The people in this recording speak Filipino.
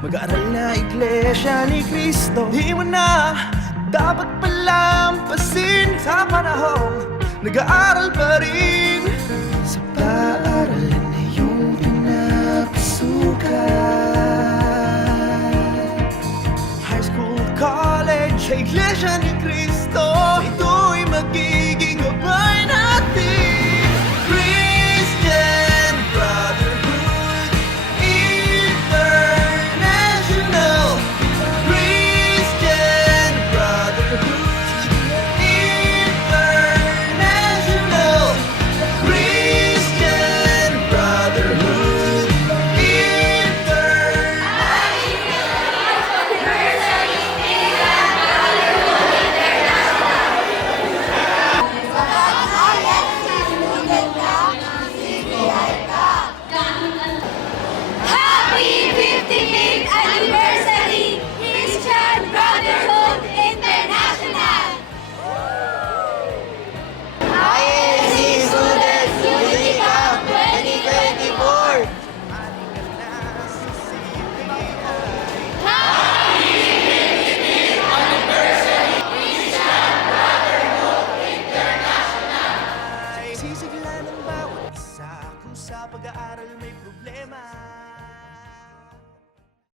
mag-aaral na Iglesia ni Cristo. Di mo na dapat palampasin sa panahong nag-aaral pa rin sa paaralan na iyong pinapasukan. High school, college, sa Iglesia ni Cristo, ito'y magiging gabay natin. Christian Brotherhood International. Christian Brotherhood International. Christian Brotherhood Happy 55th Anniversary, Christian Brotherhood International! ISC Students Unity Camp 2024! sisigla ng bawat isa kung sa pag-aaral may